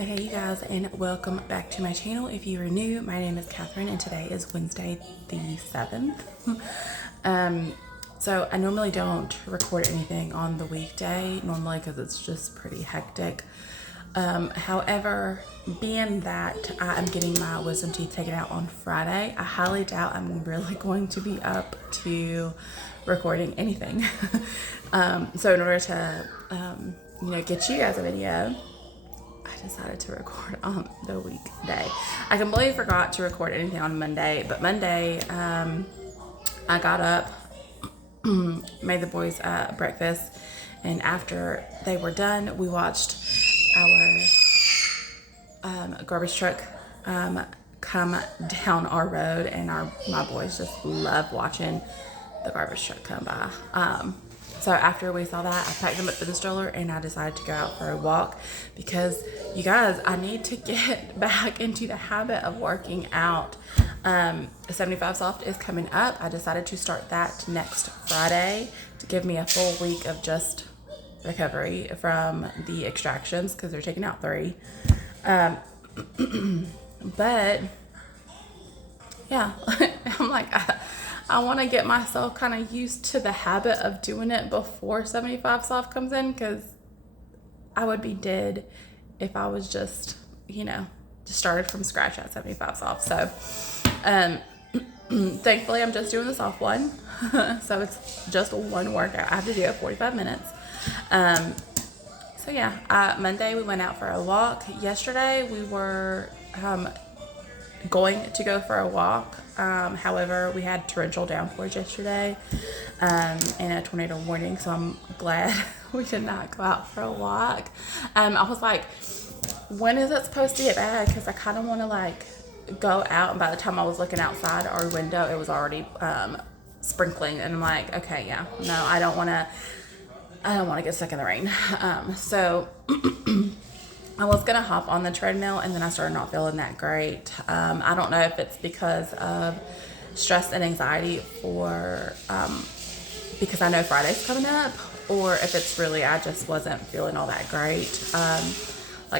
Hey you guys, and welcome back to my channel. If you are new, my name is Catherine and today is Wednesday the 7th. So I normally don't record anything on the weekday normally because it's just pretty hectic. However, being that I am getting my wisdom teeth taken out on Friday, I highly doubt I'm really going to be up to recording anything. So in order to get you guys a video, I decided to record on the weekday. I completely forgot to record anything on Monday, but Monday I got up, made the boys breakfast, and after they were done, we watched our garbage truck come down our road, and my boys just love watching the garbage truck come by. So after we saw that, I packed them up for the stroller and I decided to go out for a walk because, you guys, I need to get back into the habit of working out. 75 Soft is coming up. I decided to start that next Friday to give me a full week of just recovery from the extractions because they're taking out 3. But yeah, I'm like, I want to get myself kind of used to the habit of doing it before 75 Soft comes in, because I would be dead if I was just started from scratch at 75 Soft. So thankfully I'm just doing the soft one. So it's just one workout. I have to do it 45 minutes. So yeah, Monday we went out for a walk. Yesterday we were going to go for a walk. However, we had torrential downpours yesterday and a tornado warning, so I'm glad we did not go out for a walk. I was like, when is it supposed to get bad? Because I kind of want to go out, and by the time I was looking outside our window, it was already sprinkling, and I'm like, okay, yeah, no, I don't want to get stuck in the rain. So I was going to hop on the treadmill, and then I started not feeling that great. I don't know if it's because of stress and anxiety because I know Friday's coming up, or if it's really I just wasn't feeling all that great. I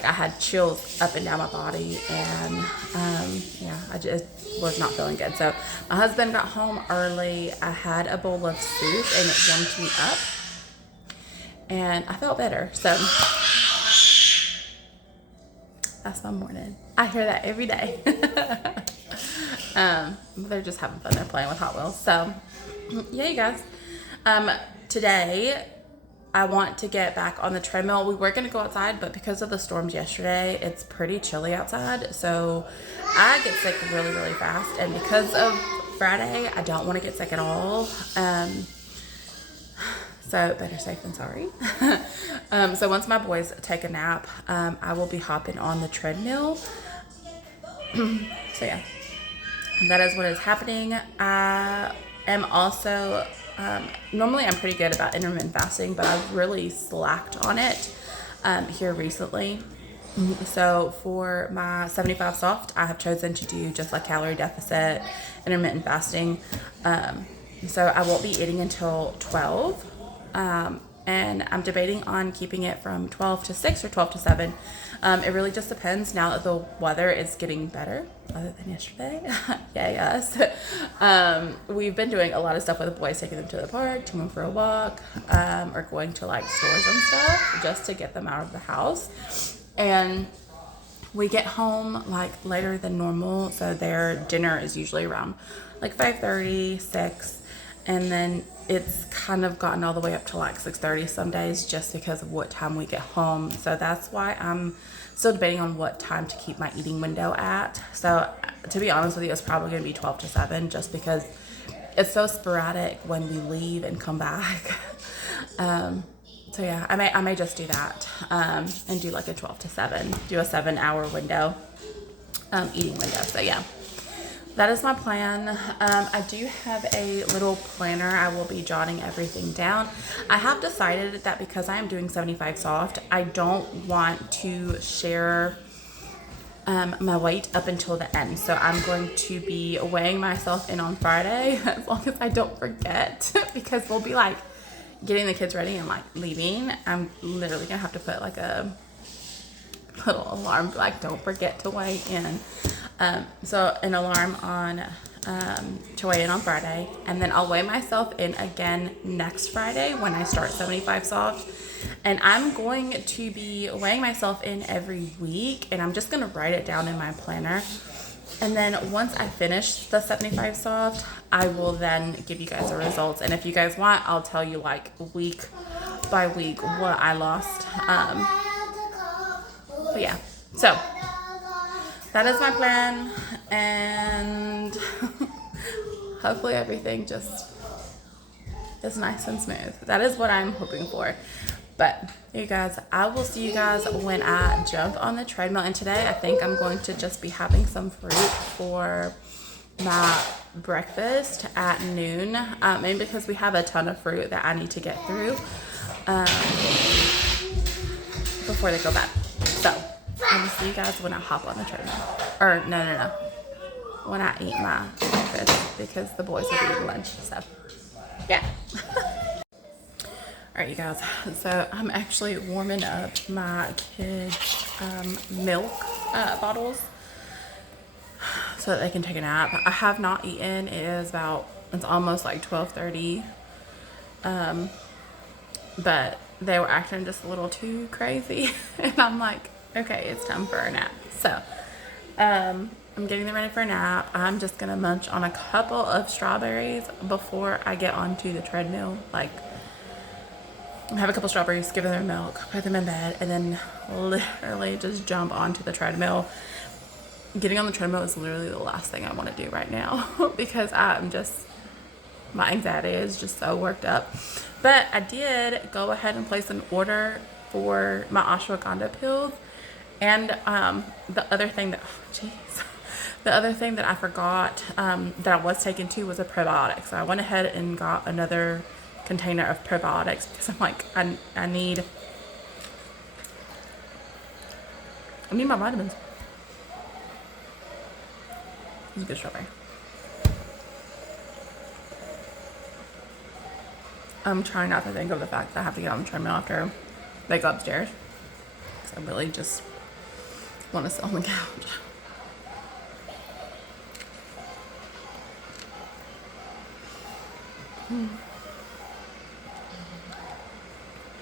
had chills up and down my body, and I just was not feeling good. So my husband got home early. I had a bowl of soup, and it warmed me up, and I felt better. So that's my morning. I hear that every day. They're just having fun. They're playing with Hot Wheels. So, yeah, you guys. Today, I want to get back on the treadmill. We were going to go outside, but because of the storms yesterday, it's pretty chilly outside. So, I get sick really, really fast. And because of Friday, I don't want to get sick at all. So better safe than sorry. So once my boys take a nap, I will be hopping on the treadmill. So yeah, that is what is happening. I am also, normally I'm pretty good about intermittent fasting, but I've really slacked on it here recently. So for my 75 Soft, I have chosen to do just like calorie deficit, intermittent fasting. So I won't be eating until 12. And I'm debating on keeping it from 12 to 6 or 12 to 7. It really just depends now that the weather is getting better, other than yesterday. Yes. We've been doing a lot of stuff with the boys, taking them to the park, taking them for a walk, or going to stores and stuff just to get them out of the house. And we get home later than normal, so their dinner is usually around 5:30, 6. And then it's kind of gotten all the way up to 6:30 some days just because of what time we get home. So that's why I'm still debating on what time to keep my eating window at. So to be honest with you, it's probably going to be 12 to 7 just because it's so sporadic when we leave and come back. So yeah, I may just do that and do a 12 to 7, do a 7-hour window, eating window. So yeah. That is my plan. I do have a little planner. I will be jotting everything down. I have decided that because I am doing 75 Soft, I don't want to share my weight up until the end. So I'm going to be weighing myself in on Friday as long as I don't forget, because we'll be getting the kids ready and leaving. I'm literally gonna have to put a little alarm, like don't forget to weigh in. So an alarm on to weigh in on Friday, and then I'll weigh myself in again next Friday when I start 75 soft. And I'm going to be weighing myself in every week, and I'm just going to write it down in my planner. And then once I finish the 75 soft, I will then give you guys the results. And if you guys want, I'll tell you like week by week what I lost. But yeah, so that is my plan, and hopefully everything just is nice and smooth. That is what I'm hoping for. But you guys, I will see you guys when I jump on the treadmill. And today I think I'm going to just be having some fruit for my breakfast at noon. Maybe because we have a ton of fruit that I need to get through before they go back. So I will see you guys when I hop on the treadmill. Or no. When I eat my breakfast, because the boys will be eating lunch. So yeah. All right, you guys, so I'm actually warming up my kids' milk bottles so that they can take a nap. I have not eaten. It's almost like 12:30, but they were acting just a little too crazy, and I'm like, okay, it's time for a nap. So I'm getting them ready for a nap. I'm just gonna munch on a couple of strawberries before I get onto the treadmill. Like, have a couple strawberries, give them their milk, put them in bed, and then literally just jump onto the treadmill. Getting on the treadmill is literally the last thing I want to do right now because my anxiety is just so worked up. But I did go ahead and place an order for my ashwagandha pills. And the other thing that I forgot that I was taking too was a probiotic. So I went ahead and got another container of probiotics because I'm like, I need my vitamins. It's a good strawberry. I'm trying not to think of the fact that I have to get on the treadmill after they go upstairs, because I really just want to sit on the couch.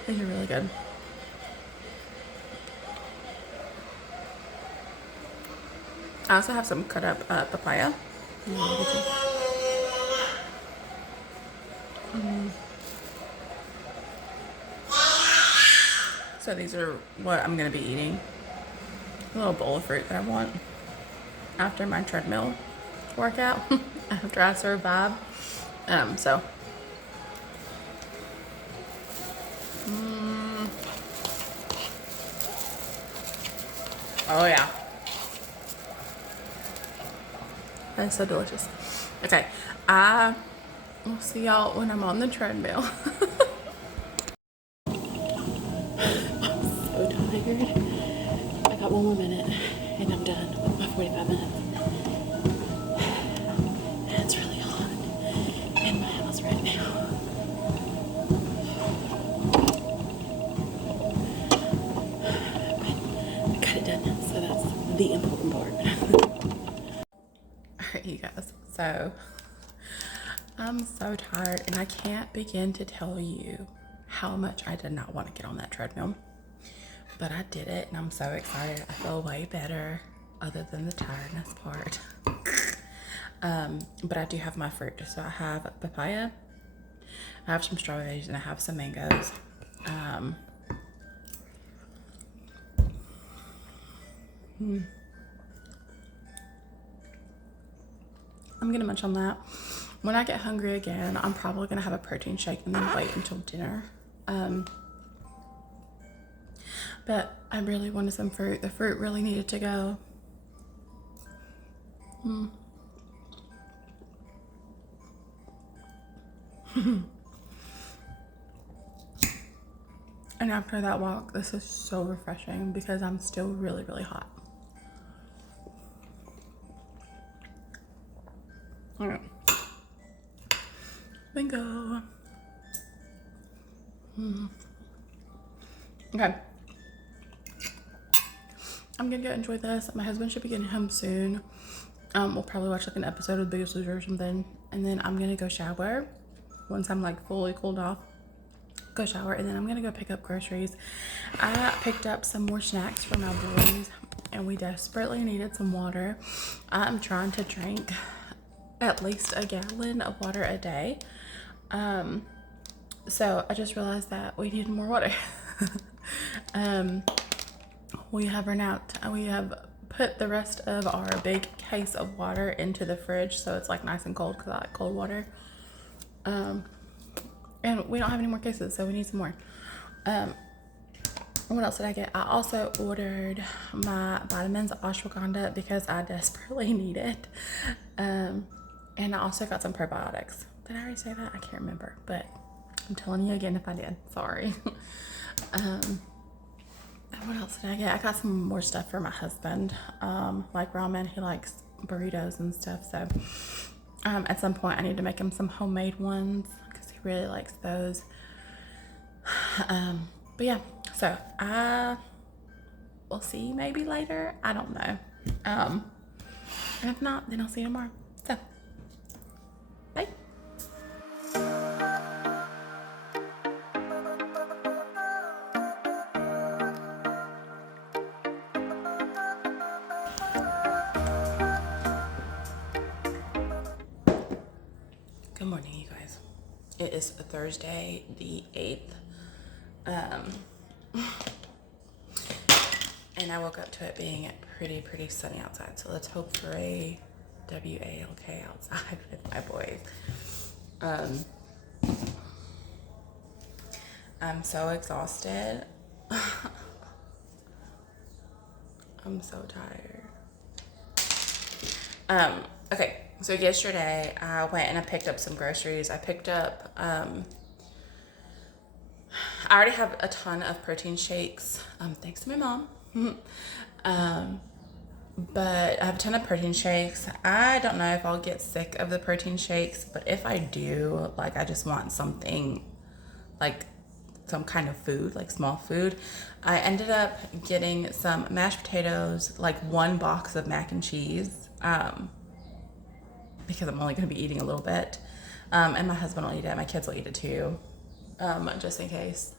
These are really good. I also have some cut up papaya. So these are what I'm going to be eating. A little bowl of fruit that I want after my treadmill workout, after I survive. So. Oh yeah. That's so delicious. Okay, I will see y'all when I'm on the treadmill. I'm so tired. I got one more minute and I'm done with my 45 minutes. And it's really hot in my house right now. But I got it done, so that's the important part. Alright, you guys, so I'm so tired and I can't begin to tell you how much I did not want to get on that treadmill, but I did it and I'm so excited. I feel way better other than the tiredness part. But I do have my fruit. So I have papaya, I have some strawberries, and I have some mangoes. I'm gonna munch on that. When I get hungry again, I'm probably gonna have a protein shake and then wait until dinner. But I really wanted some fruit. The fruit really needed to go. And after that walk, this is so refreshing because I'm still really, really hot. All right. Bingo. Okay. I'm gonna go enjoy this. My husband should be getting home soon. We'll probably watch like an episode of Biggest Loser or something, and then I'm gonna go shower once I'm like fully cooled off. Go shower, and then I'm gonna go pick up groceries. I picked up some more snacks for my boys, and we desperately needed some water. I'm trying to drink at least a gallon of water a day. So I just realized that we needed more water. We have run out. We have put the rest of our big case of water into the fridge, so it's like nice and cold because I like cold water. And we don't have any more cases, so we need some more. What else did I get? I also ordered my vitamins, ashwagandha, because I desperately need it. And I also got some probiotics. Did I already say that? I can't remember, but I'm telling you again if I did. Sorry. What else did I get? I got some more stuff for my husband, like ramen. He likes burritos and stuff, so at some point I need to make him some homemade ones because he really likes those. But yeah, so I will see you maybe later. I don't know. And if not, then I'll see you tomorrow. So, bye. Good morning, you guys. It is Thursday, the 8th. And I woke up to it being pretty sunny outside. So let's hope for a WALK outside with my boys. I'm so exhausted. I'm so tired. Okay, so yesterday I went and I picked up some groceries. I picked up, I already have a ton of protein shakes, thanks to my mom. But I have a ton of protein shakes. I don't know if I'll get sick of the protein shakes, but if I do, like I just want something, like some kind of food, like small food. I ended up getting some mashed potatoes, like one box of mac and cheese, because I'm only going to be eating a little bit. And my husband will eat it. My kids will eat it too, just in case.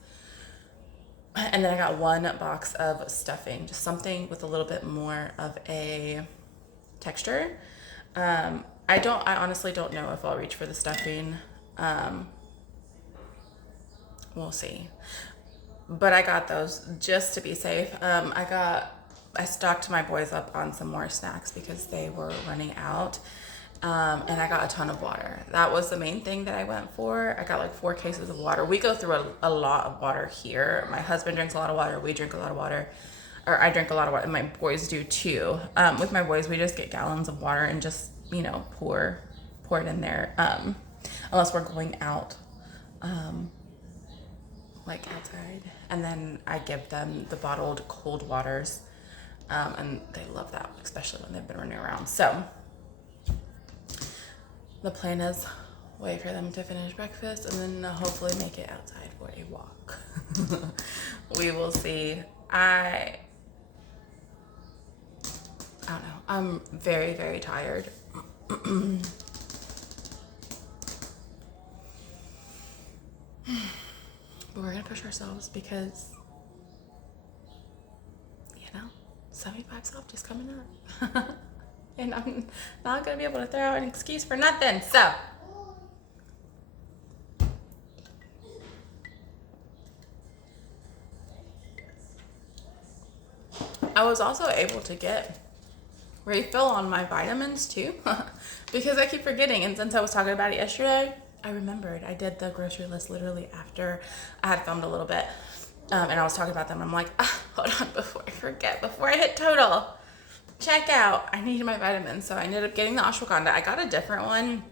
And then I got one box of stuffing, just something with a little bit more of a texture. I honestly don't know if I'll reach for the stuffing. We'll see. But I got those just to be safe. I stocked my boys up on some more snacks because they were running out. And I got a ton of water. That was the main thing that I went for. I got like 4 cases of water. We go through a lot of water here. My husband drinks a lot of water. We drink a lot of water. Or I drink a lot of water, and my boys do too. With my boys, we just get gallons of water and just, pour it in there. Unless we're going out, like outside. And then I give them the bottled cold waters. And they love that, especially when they've been running around. So the plan is wait for them to finish breakfast and then hopefully make it outside for a walk. We will see. I don't know. I'm very tired. But we're gonna push ourselves because 75's off just coming up. And I'm not going to be able to throw out an excuse for nothing. So, I was also able to get refill on my vitamins too. Because I keep forgetting. And since I was talking about it yesterday, I remembered. I did the grocery list literally after I had filmed a little bit. And I was talking about them. I'm like, hold on before I forget, before I hit total. Check out. I needed my vitamins, so I ended up getting the ashwagandha. I got a different one,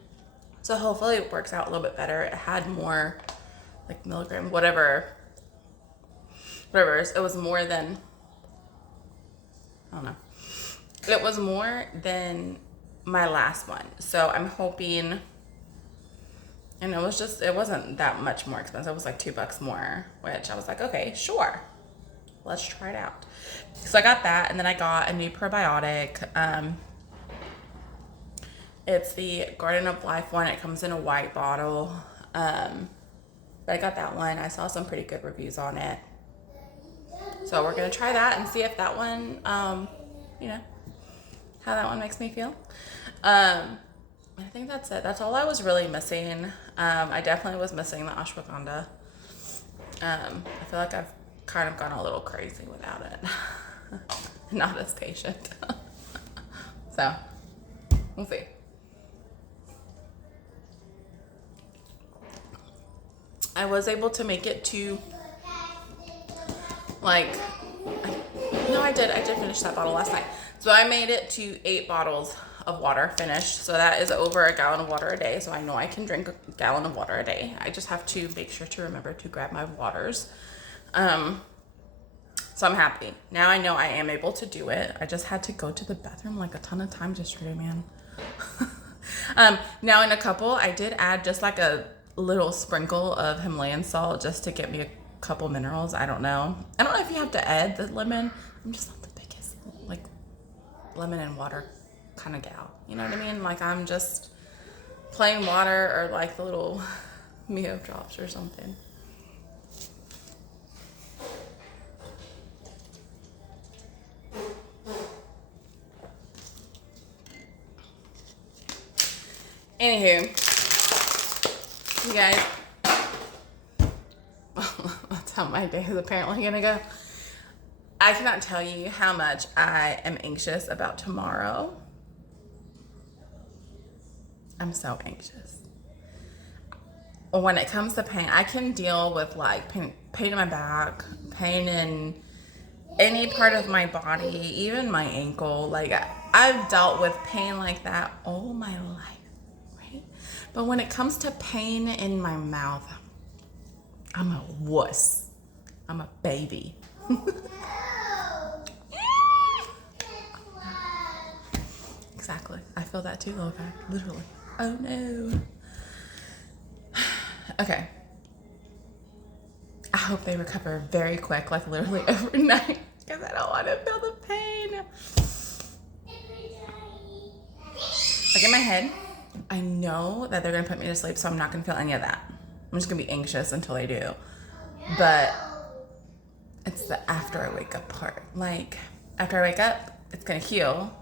so hopefully it works out a little bit better. It had more, like milligrams, whatever. It was more than, I don't know. It was more than my last one, so I'm hoping. And it wasn't that much more expensive. It was like $2 more, which I was like, okay, sure. let's try it out. So I got that, and then I got a new probiotic. It's the Garden of Life one. It comes in a white bottle. But I got that one. I saw some pretty good reviews on it. So we're going to try that and see if that one, you know, how that one makes me feel. I think that's it. That's all I was really missing. I definitely was missing the ashwagandha. I feel like I've kind of gone a little crazy without it. Not as patient. So, we'll see. I was able to make it to, like, no, I did finish that bottle last night. So I made it to 8 bottles of water finished. So that is over a gallon of water a day. So I know I can drink a gallon of water a day. I just have to make sure to remember to grab my waters. So I'm happy. Now I know I am able to do it. I just had to go to the bathroom like a ton of times yesterday, man. Now in a couple, I did add just like a little sprinkle of Himalayan salt just to get me a couple minerals. I don't know if you have to add the lemon. I'm just not the biggest like lemon and water kind of gal. You know what I mean? Like I'm just plain water or like the little Mio drops or something. Anywho, you guys, that's how my day is apparently gonna go. I cannot tell you how much I am anxious about tomorrow. I'm so anxious. When it comes to pain, I can deal with like pain in my back, pain in any part of my body, even my ankle. Like I've dealt with pain like that all my life. But when it comes to pain in my mouth, I'm a wuss. I'm a baby. Exactly. I feel that too, little guy. Literally. Oh no. Okay. I hope they recover very quick, like literally overnight, because I don't want to feel the pain. Like in my head, I know that they're going to put me to sleep, so I'm not going to feel any of that. I'm just going to be anxious until they do. But it's the after I wake up part. Like, after I wake up, it's going to heal.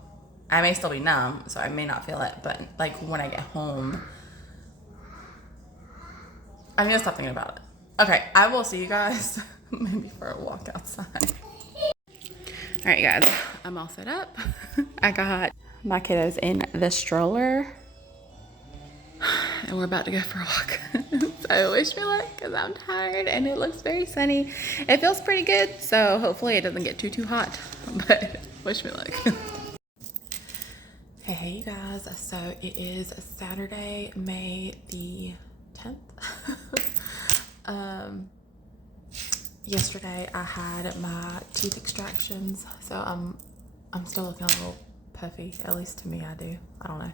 I may still be numb, so I may not feel it. But, like, when I get home, I'm going to stop thinking about it. Okay, I will see you guys maybe for a walk outside. All right, guys, I'm all set up. I got my kiddos in the stroller. And we're about to go for a walk. So wish me luck because I'm tired and it looks very sunny. It feels pretty good, so hopefully it doesn't get too hot. But wish me luck. Hey you guys, so it is Saturday, May the 10th. Yesterday I had my teeth extractions, so I'm still looking a little puffy. At least to me, I do. I don't know.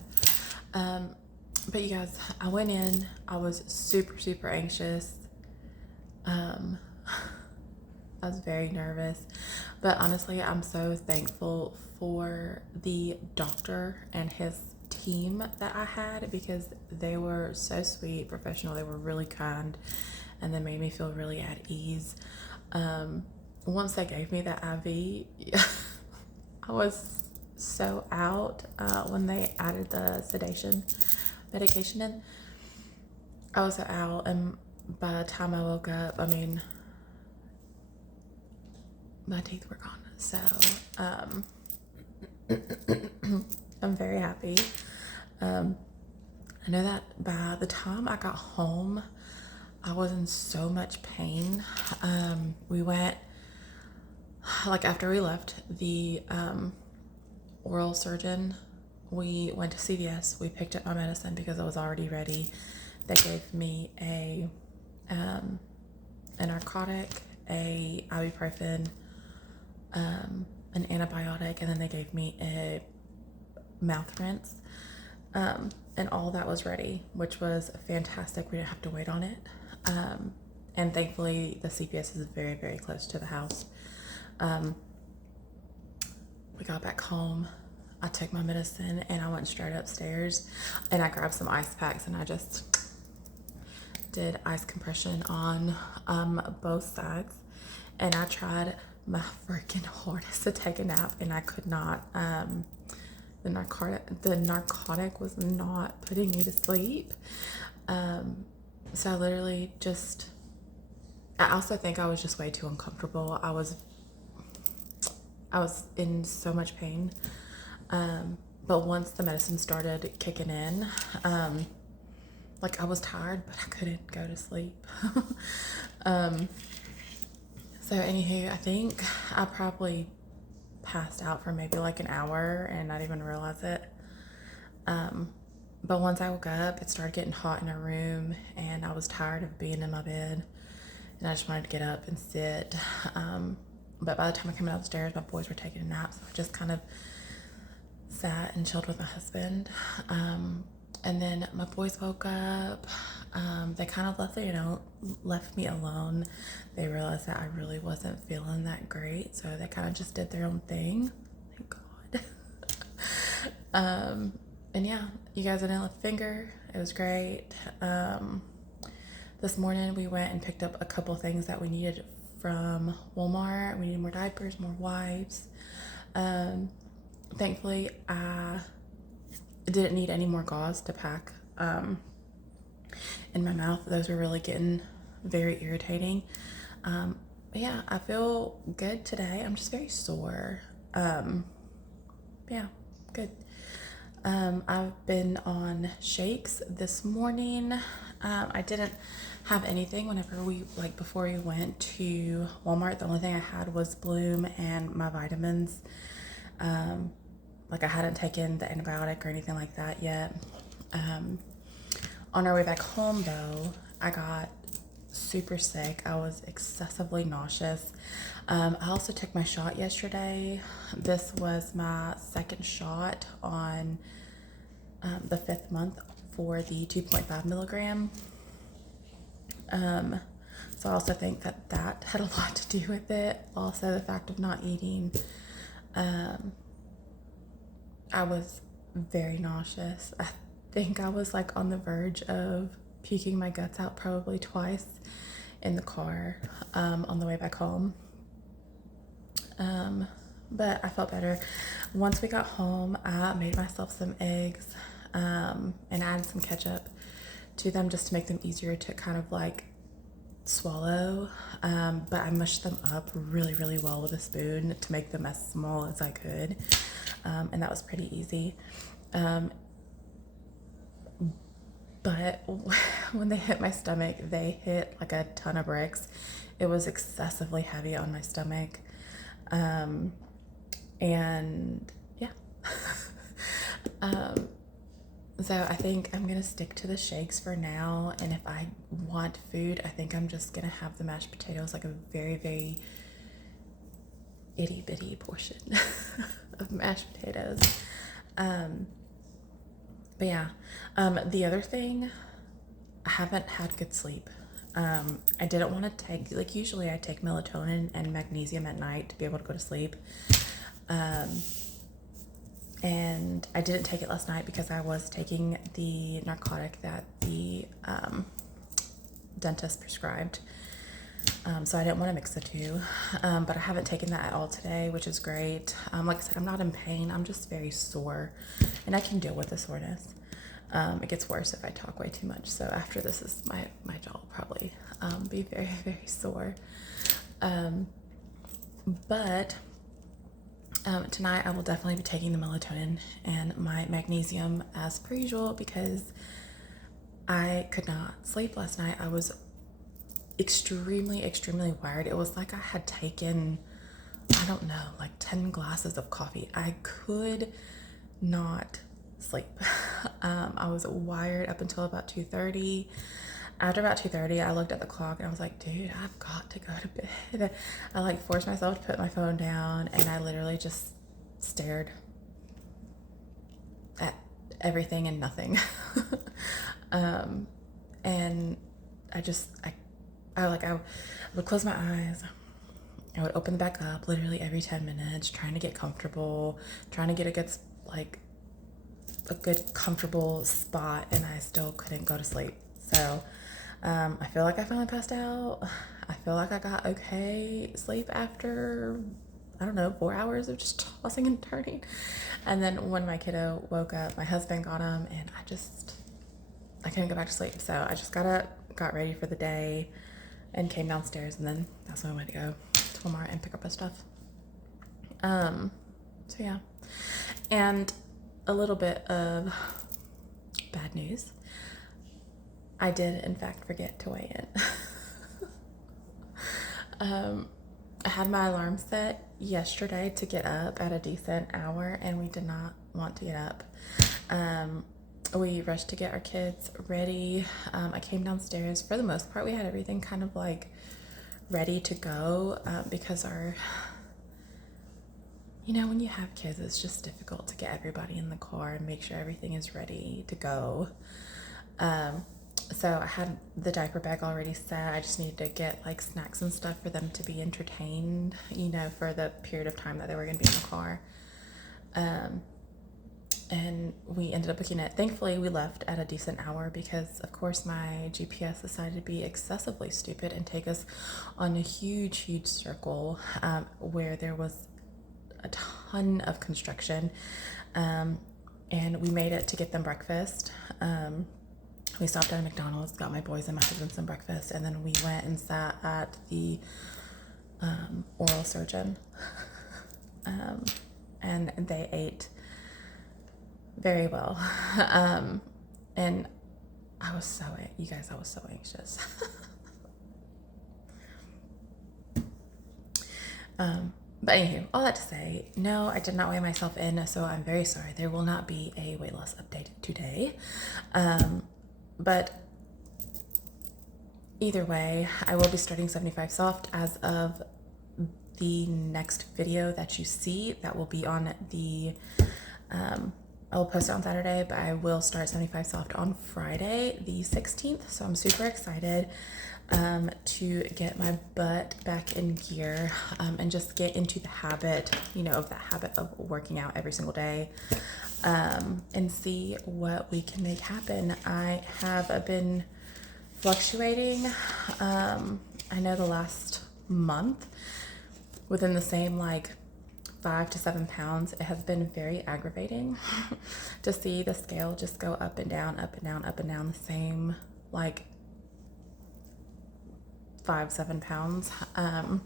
But you guys, I went in, I was super anxious. I was very nervous, but honestly, I'm so thankful for the doctor and his team that I had because they were so sweet, professional. They were really kind and they made me feel really at ease. Once they gave me the IV, I was so out when they added the sedation medication in. I was so out, and by the time I woke up, I mean, my teeth were gone. So I'm very happy. I know that by the time I got home, I was in so much pain. We went, like after we left the oral surgeon, we went to CVS. We picked up my medicine because I was already ready. They gave me a narcotic, a ibuprofen, an antibiotic, and then they gave me a mouth rinse. And all that was ready, which was fantastic. We didn't have to wait on it. And thankfully the CVS is very close to the house. We got back home. I took my medicine and I went straight upstairs and I grabbed some ice packs and I just did ice compression on both sides. And I tried my freaking hardest to take a nap and I could not. The narcotic was not putting me to sleep. So I literally just, I also think I was just way too uncomfortable. I was in so much pain. But once the medicine started kicking in, like I was tired, but I couldn't go to sleep. So anywho, I think I probably passed out for maybe like an hour and not even realize it. But once I woke up, it started getting hot in our room and I was tired of being in my bed and I just wanted to get up and sit. But by the time I came downstairs, my boys were taking a nap, so I just kind of sat and chilled with my husband. And then my boys woke up. They kind of left me alone. They realized that I really wasn't feeling that great, so they kind of just did their own thing. Thank God. And yeah, you guys didn't lift a finger. It was great. This morning we went and picked up a couple things that we needed from Walmart. We needed more diapers, more wipes. Thankfully, I didn't need any more gauze to pack in my mouth. Those were really getting very irritating. But yeah, I feel good today. I'm just very sore. Yeah, good. I've been on shakes this morning. I didn't have anything before we went to Walmart. The only thing I had was Bloom and my vitamins. I hadn't taken the antibiotic or anything like that yet. On our way back home though, I got super sick. I was excessively nauseous. I also took my shot yesterday. This was my second shot on the 5th month for the 2.5 milligram. So I also think that had a lot to do with it. Also the fact of not eating. I was very nauseous. I think I was like on the verge of puking my guts out probably twice in the car on the way back home. But I felt better. Once we got home, I made myself some eggs and added some ketchup to them just to make them easier to kind of like swallow. But I mushed them up really, really well with a spoon to make them as small as I could. And that was pretty easy. But when they hit my stomach, they hit like a ton of bricks. It was excessively heavy on my stomach. And yeah. So I think I'm gonna stick to the shakes for now. And if I want food, I think I'm just gonna have the mashed potatoes, like a very, very itty bitty portion of mashed potatoes. But yeah, the other thing, I haven't had good sleep. I didn't want to take, like usually I take melatonin and magnesium at night to be able to go to sleep. And I didn't take it last night because I was taking the narcotic that the dentist prescribed. So I didn't want to mix the two, but I haven't taken that at all today, which is great. Like I said, I'm not in pain. I'm just very sore and I can deal with the soreness. It gets worse if I talk way too much. So after this is my jaw will probably be very, very sore. But tonight I will definitely be taking the melatonin and my magnesium as per usual because I could not sleep last night. I was extremely, extremely wired. It was like I had taken, I don't know, like 10 glasses of coffee. I could not sleep. I was wired up until about 2:30. After about 2:30, I looked at the clock and I was like, dude, I've got to go to bed. I like forced myself to put my phone down and I literally just stared at everything and nothing. And I would close my eyes I would open the back up literally every 10 minutes, trying to get comfortable, trying to get a good, like, a good comfortable spot, and I still couldn't go to sleep. So I feel like I finally passed out. I feel like I got okay sleep after, I don't know, 4 hours of just tossing and turning. And then when my kiddo woke up, my husband got him, and I couldn't go back to sleep. So I just got up, got ready for the day, and came downstairs, and then that's when I went to go to Walmart and pick up my stuff. So yeah. And a little bit of bad news. I did in fact forget to weigh in. I had my alarm set yesterday to get up at a decent hour, and we did not want to get up. We rushed to get our kids ready. I came downstairs. For the most part, we had everything kind of like ready to go because when you have kids, it's just difficult to get everybody in the car and make sure everything is ready to go. So I had the diaper bag already set. I just needed to get like snacks and stuff for them to be entertained, for the period of time that they were going to be in the car. And we ended up booking it. Thankfully, we left at a decent hour because, of course, my GPS decided to be excessively stupid and take us on a huge, huge circle where there was a ton of construction. And we made it to get them breakfast. We stopped at a McDonald's, got my boys and my husband some breakfast, and then we went and sat at the oral surgeon. And they ate very well. And I was so anxious. But anywho, all that to say, no, I did not weigh myself in, so I'm very sorry. There will not be a weight loss update today. But either way, I will be starting 75 Soft as of the next video that you see. That will be on the, I will post it on Saturday, but I will start 75 Soft on Friday, the 16th. So I'm super excited to get my butt back in gear and just get into the habit, of that habit of working out every single day. And see what we can make happen. I have been fluctuating. I know the last month within the same 5 to 7 pounds. It has been very aggravating to see the scale just go up and down, up and down, up and down, the same 5-7 pounds. And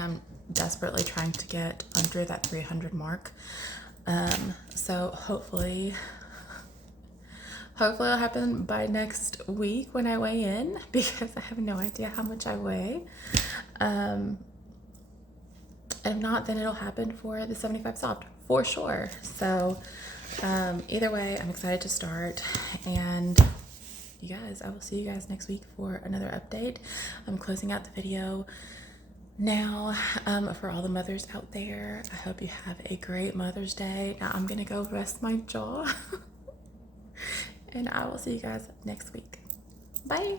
I'm desperately trying to get under that 300 mark. So hopefully it'll happen by next week when I weigh in, because I have no idea how much I weigh. If not, then it'll happen for the 75 Soft for sure. So either way, I'm excited to start, and you guys, I will see you guys next week for another update. I'm closing out the video now. For all the mothers out there, I hope you have a great Mother's Day. Now I'm gonna go rest my jaw and I will see you guys next week. Bye.